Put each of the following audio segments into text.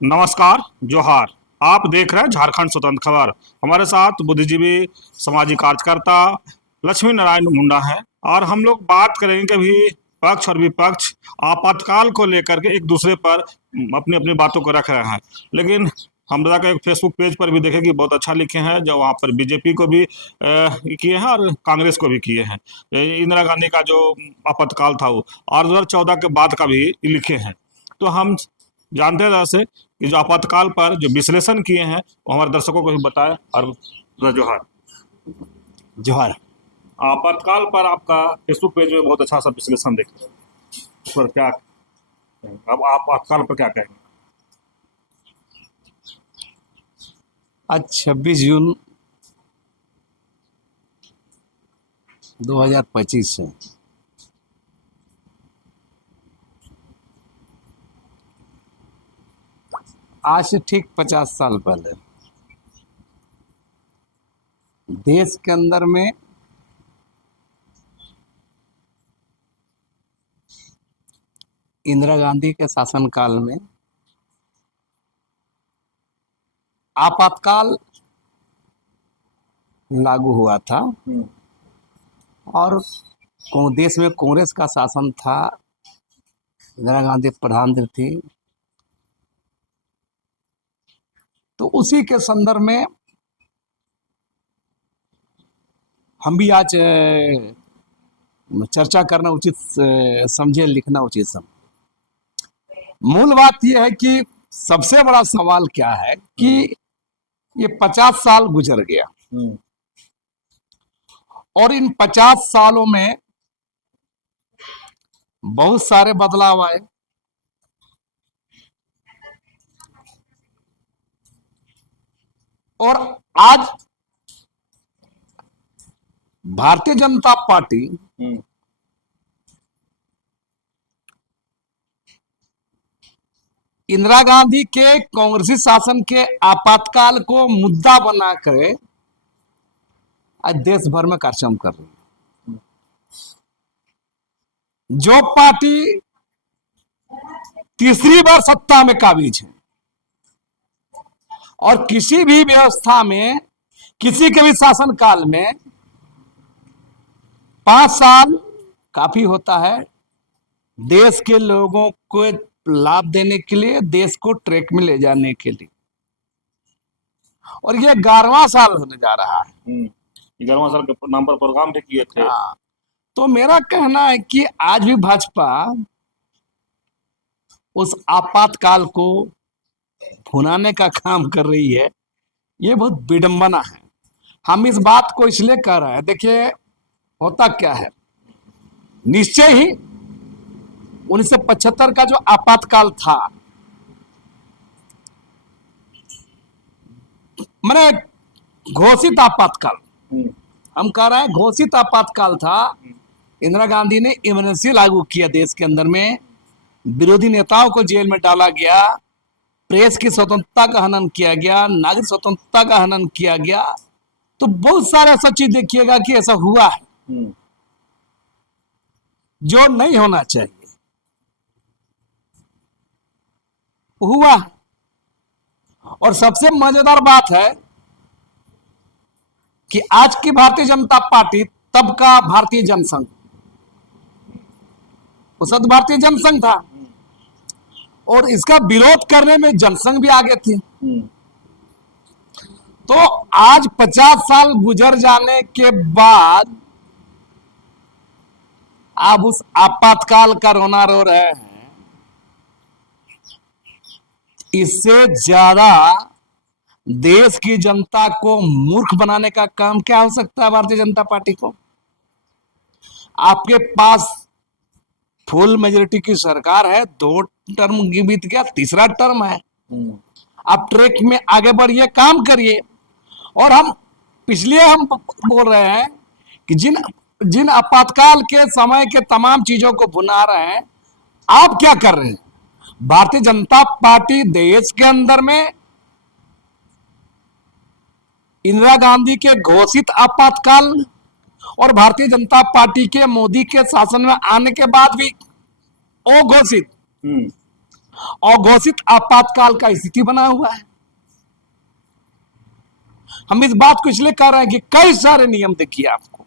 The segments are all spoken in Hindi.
नमस्कार, जोहार। आप देख रहे हैं झारखंड स्वतंत्र खबर। हमारे साथ बुद्धिजीवी, सामाजिक कार्यकर्ता लक्ष्मी नारायण मुंडा है और हम लोग बात करेंगे कि अभी पक्ष और विपक्ष आपातकाल को लेकर के एक दूसरे पर अपनी अपनी बातों को रख रहे हैं। लेकिन हम लोग का एक फेसबुक पेज पर भी देखे कि बहुत अच्छा लिखे हैं, जो वहाँ पर बीजेपी को भी किए हैं और कांग्रेस को भी किए हैं। इंदिरा गांधी का जो आपातकाल था वो और 2014 के बाद का भी लिखे हैं। तो हम जानते हैं जैसे कि जो आपातकाल पर जो विश्लेषण किए हैं वो हमारे दर्शकों को भी बताएं। और जोहार। जोहार। आपातकाल पर आपका फेसबुक पेज में बहुत अच्छा सा विश्लेषण देखते हैं, उस पर क्या कहेंगे? अब आपातकाल पर क्या कहेंगे? आज 26 जून 2025 है। आज से ठीक 50 साल पहले देश के अंदर में इंदिरा गांधी के शासनकाल में आपातकाल लागू हुआ था और देश में कांग्रेस का शासन था। इंदिरा गांधी प्रधानमंत्री थी। तो उसी के संदर्भ में हम भी आज चर्चा करना उचित समझे, लिखना उचित समझे। मूल बात यह है कि सबसे बड़ा सवाल क्या है कि ये 50 साल गुजर गया और इन 50 सालों में बहुत सारे बदलाव आए। और आज भारतीय जनता पार्टी इंदिरा गांधी के कांग्रेसी शासन के आपातकाल को मुद्दा बनाकर आज देश भर में कार्यक्रम कर रही है। जो पार्टी तीसरी बार सत्ता में काबिज है और किसी भी व्यवस्था में, किसी के भी शासन काल में 5 साल काफी होता है देश के लोगों को लाभ देने के लिए, देश को ट्रैक में ले जाने के लिए। और ये 11वां साल होने जा रहा है। 11वां साल के नाम पर प्रोग्राम भी किए थे। तो मेरा कहना है कि आज भी भाजपा उस आपातकाल को भुनाने का काम कर रही है। ये बहुत विडंबना है। हम इस बात को इसलिए कर रहे हैं, देखिए होता क्या है, निश्चय ही 1975 का जो आपातकाल था, मैंने घोषित आपातकाल, हम कह रहे हैं घोषित आपातकाल था। इंदिरा गांधी ने इमरजेंसी लागू किया देश के अंदर में, विरोधी नेताओं को जेल में डाला गया, प्रेस की स्वतंत्रता का हनन किया गया, नागरिक स्वतंत्रता का हनन किया गया। तो बहुत सारे ऐसा चीज देखिएगा कि ऐसा हुआ है जो नहीं होना चाहिए, हुआ। और सबसे मजेदार बात है कि आज की भारतीय जनता पार्टी तब का भारतीय जनसंघ, उस वक्त भारतीय जनसंघ था और इसका विरोध करने में जनसंघ भी आगे थी। तो आज 50 साल गुजर जाने के बाद आप उस आपातकाल का रोना रो रहे हैं। इससे ज्यादा देश की जनता को मूर्ख बनाने का काम क्या हो सकता है भारतीय जनता पार्टी को? आपके पास फुल मेजोरिटी की सरकार है, 2 टर्म बीत गया, तीसरा टर्म है। आप ट्रैक में आगे बढ़िए, काम करिए। और हम इसलिए हम बोल रहे हैं कि जिन आपातकाल के समय के तमाम चीजों को भुना रहे हैं, आप क्या कर रहे हैं? भारतीय जनता पार्टी देश के अंदर में इंदिरा गांधी के घोषित आपातकाल और भारतीय जनता पार्टी के मोदी के शासन में आने के बाद भी अघोषित अघोषित आपातकाल का स्थिति बना हुआ है। हम इस बात को इसलिए कह रहे हैं कि कई सारे नियम देखिए आपको,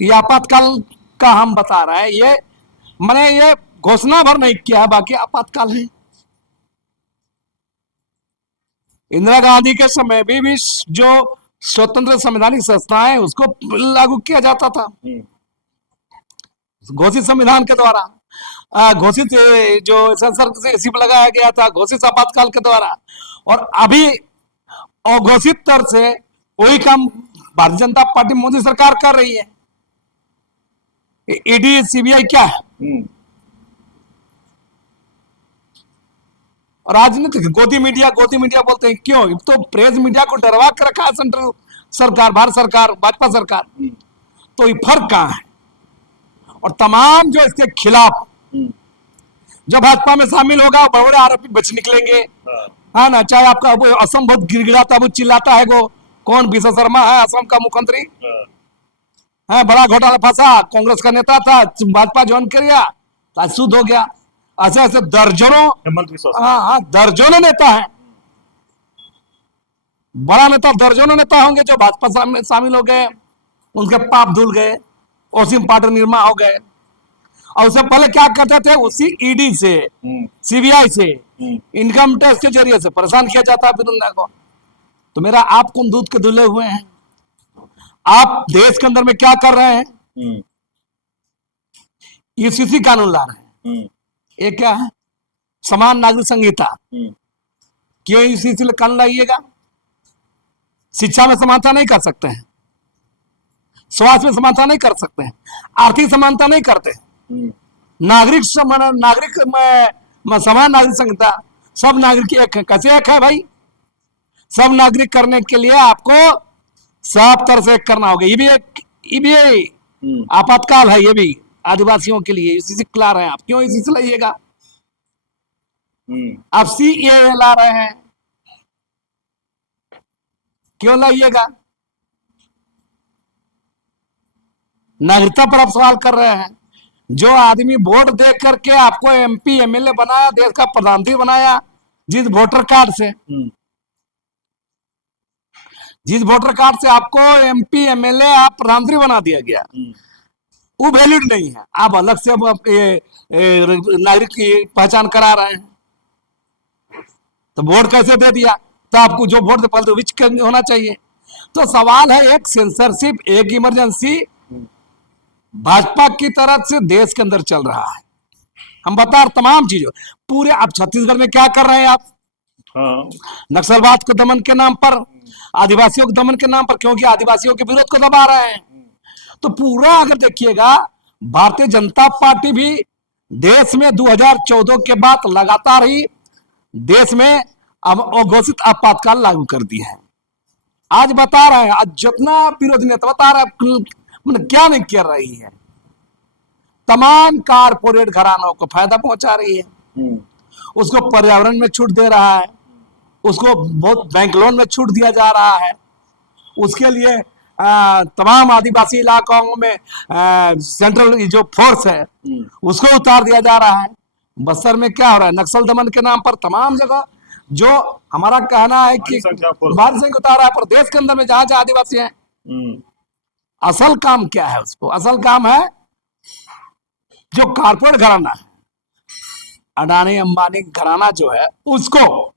ये आपातकाल का हम बता रहे हैं, ये मैंने ये घोषणा भर नहीं किया है, बाकी आपातकाल है। इंदिरा गांधी के समय भी जो स्वतंत्र संवैधानिक संस्थाएं उसको लागू किया जाता था घोषित संविधान के द्वारा, घोषित जो संसद से इसी पर लगाया गया था घोषित आपातकाल के द्वारा। और अभी अघोषित तौर से वही काम भारतीय जनता पार्टी मोदी सरकार कर रही है। ईडी सीबीआई क्या है? राजनीतिक गोदी मीडिया बोलते हैं, क्यों? तो प्रेस मीडिया को डरवा कर रखा है सेंट्रल सरकार, भारत सरकार, भाजपा सरकार। तो ये फर्क कहां है? और तमाम जो इसके खिलाफ जो भाजपा में शामिल होगा बड़े बड़े आरोपी बच निकलेंगे। हाँ ना, चाहे आपका वो असम बहुत गिड़गिड़ाता वो चिल्लाता है, वो कौन विश्व शर्मा है असम का मुख्यमंत्री, है बड़ा घोटाला फंसा, कांग्रेस का नेता था, भाजपा ज्वाइन कर गया, शुद्ध हो गया। ऐसे ऐसे दर्जनों, हाँ दर्जनों नेता हैं, बड़ा नेता दर्जनों नेता होंगे जो भाजपा में शामिल हो गए, उनके पाप धुल गए, ओसिम पाटर निर्मा हो गए। और उससे पहले क्या करते थे? उसी ईडी से, सीबीआई से, इनकम टैक्स के जरिए से परेशान किया जाता है दुनिया को। तो मेरा आप कौन दूध के धुले हुए हैं? आप देश के अंदर में क्या कर रहे हैं? यूसीसी कानून ला रहे हैं। ये क्या है? समान नागरिक संहिता। क्यों यूसीसी कानून लाइएगा? शिक्षा में समानता नहीं कर सकते हैं, स्वास्थ्य में समानता नहीं कर सकते हैं, आर्थिक समानता नहीं करते, नागरिक समान नागरिक संहिता, सब नागरिक एक है। कैसे एक है भाई? सब नागरिक करने के लिए आपको सब तरह से एक करना होगा। ये भी आपातकाल है, ये भी आदिवासियों के लिए इसी से ला रहे हैं आप। क्यों इसी से लाइएगा? आप सीएए ला रहे हैं, क्यों लाइएगा? नागरिकता पर आप सवाल कर रहे हैं। जो आदमी वोट दे करके आपको एमपी एमएलए बनाया, देश का प्रधानमंत्री बनाया, जिस वोटर कार्ड से, जिस वोटर कार्ड से आपको एमपी एमएलए आप प्रधानमंत्री बना दिया गया, वो वैलिड नहीं है। आप अलग से नागरिक की पहचान करा रहे हैं, तो वोट कैसे दे दिया? तो आपको जो वोट दे विच होना चाहिए। तो सवाल है, एक सेंसरशिप, एक इमरजेंसी भाजपा की तरफ से देश के अंदर चल रहा है। हम बता रहे तमाम चीजों पूरे। अब छत्तीसगढ़ में क्या कर रहे हैं आप? नक्सलवाद को दमन के नाम पर, आदिवासियों के दमन के नाम पर, क्योंकि आदिवासियों के विरोध को दबा रहे हैं। तो पूरा अगर देखिएगा, भारतीय जनता पार्टी भी देश में 2014 के बाद लगातार ही देश में अब अघोषित आपातकाल लागू कर दी है। आज बता रहे हैं, आज जितना विरोधी नेता बता रहे हैं क्या नहीं कर रही है, तमाम कारपोरेट घरानों को फायदा पहुंचा रही है। उसको पर्यावरण में छूट दे रहा है, उसको बहुत बैंक लोन में छूट दिया जा रहा है, उसके लिए तमाम आदिवासी इलाकों में सेंट्रल जो फोर्स है उसको उतार दिया जा रहा है। बस्तर में क्या हो रहा है? नक्सल दमन के नाम पर तमाम जगह जो हमारा कहना है कि भारत सिंह उतारा है, पर देश के अंदर में जहां जहां आदिवासी हैं, असल काम क्या है? उसको असल काम है जो कारपोरेट घराना है, अडानी अंबानी घराना जो है, उसको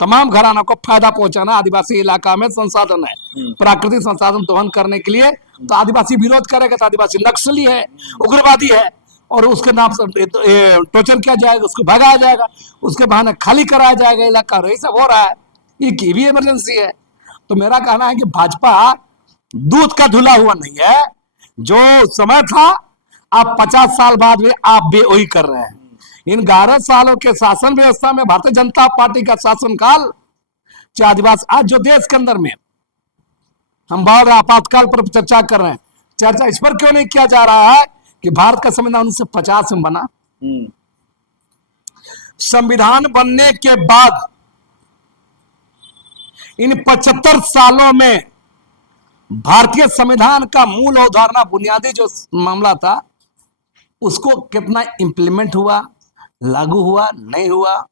तमाम घरानों को फायदा पहुंचाना। आदिवासी इलाका में संसाधन है, प्राकृतिक संसाधन दोहन करने के लिए, तो आदिवासी विरोध करेगा तो आदिवासी नक्सली है, उग्रवादी है, और उसके नाम से टॉर्चर किया जाएगा, उसको भगाया जाएगा, उसके बहाने खाली कराया जाएगा इलाका। यही सब हो रहा है, ये भी इमरजेंसी है। तो मेरा कहना है कि भाजपा दूध का धुला हुआ नहीं है। जो समय था, आप 50 साल बाद भी आप भी वही कर रहे हैं। इन 11 सालों के शासन व्यवस्था में भारतीय जनता पार्टी का शासनकाल, चाहे आदिवासी, आज जो देश के अंदर में हम बार आपातकाल पर चर्चा कर रहे हैं, चर्चा इस पर क्यों नहीं किया जा रहा है कि भारत का संविधान 1950 में बना। संविधान बनने के बाद इन 75 सालों में भारतीय संविधान का मूल अवधारणा, बुनियादी जो मामला था, उसको कितना इम्प्लीमेंट हुआ, लागू हुआ, नहीं हुआ,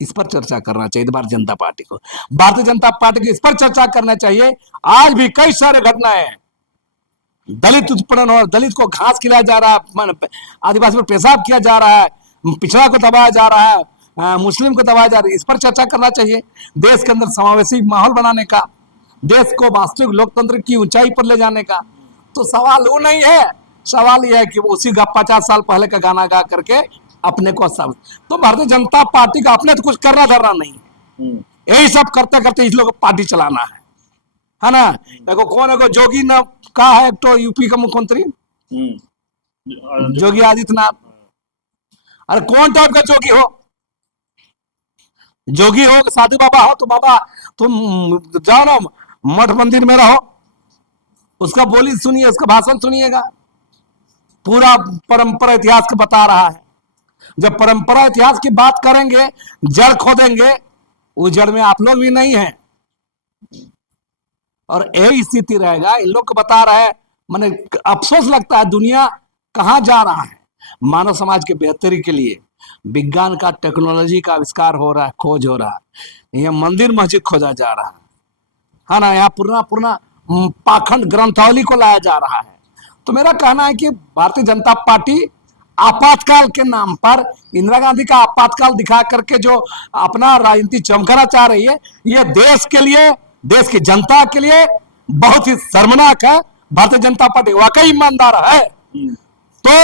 इस पर चर्चा करना चाहिए भारतीय जनता पार्टी को। भारतीय जनता पार्टी को इस पर चर्चा करना चाहिए। आज भी कई सारे घटनाएं हैं, दलित उत्पीड़न और दलित को घास खिलाया जा रहा है, आदिवासी पर पेशाब किया जा रहा है, पिछड़ा को दबाया जा रहा है, मुस्लिम को दबाया जा रहा है, इस पर चर्चा करना चाहिए। देश के अंदर समावेशी माहौल बनाने का, देश को वास्तविक लोकतंत्र की ऊंचाई पर ले जाने का। तो सवाल वो नहीं है, सवाल यह है कि वो उसी 50 साल पहले का गाना गा करके अपने को सब। तो भारतीय जनता पार्टी का अपने तो कुछ करना धरना नहीं है, यही सब करते करते इस लोग पार्टी चलाना है ना। देखो कौन है, जोगी ना का है तो यूपी का मुख्यमंत्री योगी आदित्यनाथ। अरे कौन टाइप का जोगी हो, जोगी हो साधु बाबा हो तो बाबा तुम जाओ ना मठ मंदिर में रहो, उसका बोली सुनिए, उसका भाषण सुनिएगा, पूरा परंपरा इतिहास को बता रहा है। जब परंपरा इतिहास की बात करेंगे, जड़ खोदेंगे, उस जड़ में आप लोग भी नहीं हैं, और यही स्थिति रहेगा। इन लोग को बता रहा है, मैंने अफसोस लगता है दुनिया कहां जा रहा है। मानव समाज के बेहतरी के लिए विज्ञान का, टेक्नोलॉजी का आविष्कार हो रहा है, खोज हो रहा है, यहाँ मंदिर मस्जिद खोजा जा रहा है ना, यहाँ पूर्णा पाखंड ग्रंथावली को लाया जा रहा है। तो मेरा कहना है कि भारतीय जनता पार्टी आपातकाल के नाम पर, इंदिरा गांधी का आपातकाल दिखा करके जो अपना राजनीति चमकाना चाह रही है, यह देश के लिए, देश की जनता के लिए बहुत ही शर्मनाक है। भारतीय जनता पार्टी वाकई ईमानदार है तो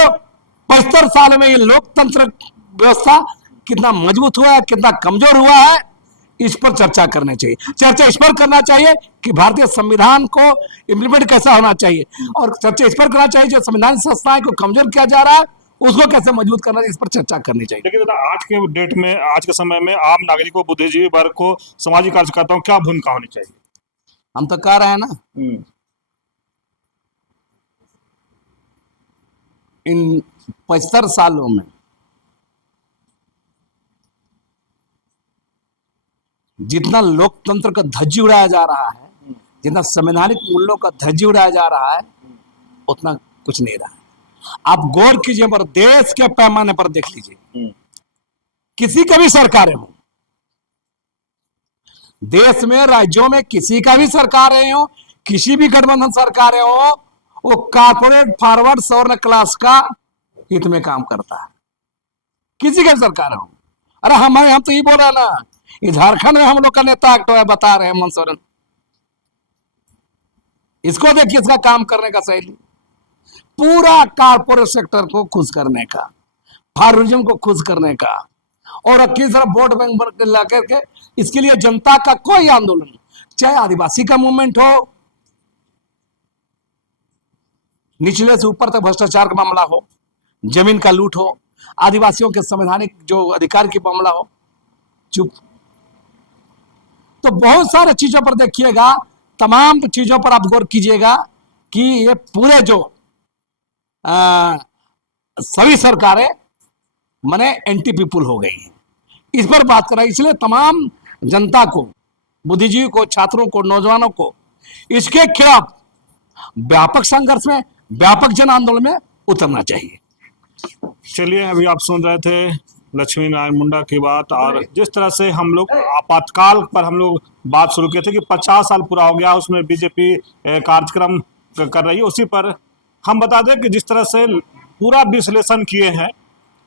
75 साल में ये लोकतंत्र व्यवस्था कितना मजबूत हुआ है, कितना कमजोर हुआ है, इस पर चर्चा करनी चाहिए। चर्चा इस पर करना चाहिए कि भारतीय संविधान को इम्प्लीमेंट कैसा होना चाहिए, और चर्चा इस पर करना चाहिए जो संविधान संस्थाएं को कमजोर किया जा रहा है उसको कैसे मजबूत करना है, इस पर चर्चा करनी चाहिए। लेकिन दादा आज के डेट में, आज के समय में आम नागरिकों, बुद्धिजीवी वर्ग को, सामाजिक कार्यकर्ताओं क्या भूमिका होनी चाहिए? हम तो कह रहे हैं ना, इन 75 सालों में जितना लोकतंत्र का धज्जी उड़ाया जा रहा है, जितना संवैधानिक मूल्यों का धज्जी उड़ाया जा रहा है, उतना कुछ नहीं रहा है। आप गौर कीजिए, पर देश के पैमाने पर देख लीजिए, किसी का भी सरकारें हो, देश में, राज्यों में किसी का भी सरकारें हो, किसी भी गठबंधन सरकारें हो, वो कॉर्पोरेट फॉरवर्ड सौर्ण क्लास का हित में काम करता है, किसी का भी सरकार हो। अरे हम तो ये बोल रहे हैं ना, ये झारखंड में हम लोग का नेता एक्ट है, बता रहे हैं हेमंत सोरेन, इसको देखिए, इसका काम करने का शैली, पूरा कॉर्पोरेट सेक्टर को खुश करने का, फार्मिज्म को खुश करने का, और अक्की तरफ वोट बैंक ला करके इसके लिए जनता का कोई आंदोलन, चाहे आदिवासी का मूवमेंट हो, निचले से ऊपर तक भ्रष्टाचार का मामला हो, जमीन का लूट हो, आदिवासियों के संवैधानिक जो अधिकार की मामला हो, चुप। तो बहुत सारे चीजों पर देखिएगा, तमाम चीजों पर आप गौर कीजिएगा कि ये पूरे जो सभी सरकारें माने एंटी पीपुल हो गई हैं, इस पर बात कर रहा है। इसलिए तमाम जनता को, बुद्धिजीवी को, छात्रों को, नौजवानों को इसके खिलाफ व्यापक संघर्ष में, व्यापक जन आंदोलन में उतरना चाहिए। चलिए, अभी आप सुन रहे थे लक्ष्मी नारायण मुंडा की बात, और जिस तरह से हम लोग आपातकाल पर हम लोग बात शुरू किए थे कि 50 साल पूरा हो गया, उसमें बीजेपी कार्यक्रम कर रही है, उसी पर हम बता दें कि जिस तरह से पूरा विश्लेषण किए हैं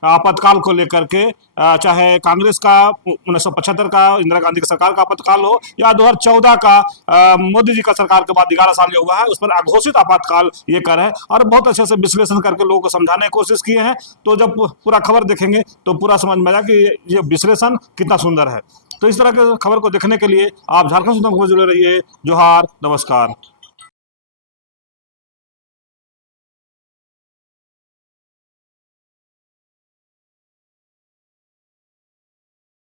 आपातकाल को लेकर के, चाहे कांग्रेस का 1975 का इंदिरा गांधी की सरकार का आपातकाल हो, या 2014 का मोदी जी का सरकार के बाद 11 साल जो हुआ है उस पर अघोषित आपातकाल ये कर है, और बहुत अच्छे से विश्लेषण करके लोगों को समझाने की कोशिश किए हैं। तो जब पूरा खबर देखेंगे तो पूरा समझ में आएगा कि ये विश्लेषण कितना सुंदर है। तो इस तरह के खबर को देखने के लिए आप झारखंड सुतंत्र खबर जुड़े रहिए। जोहार, नमस्कार।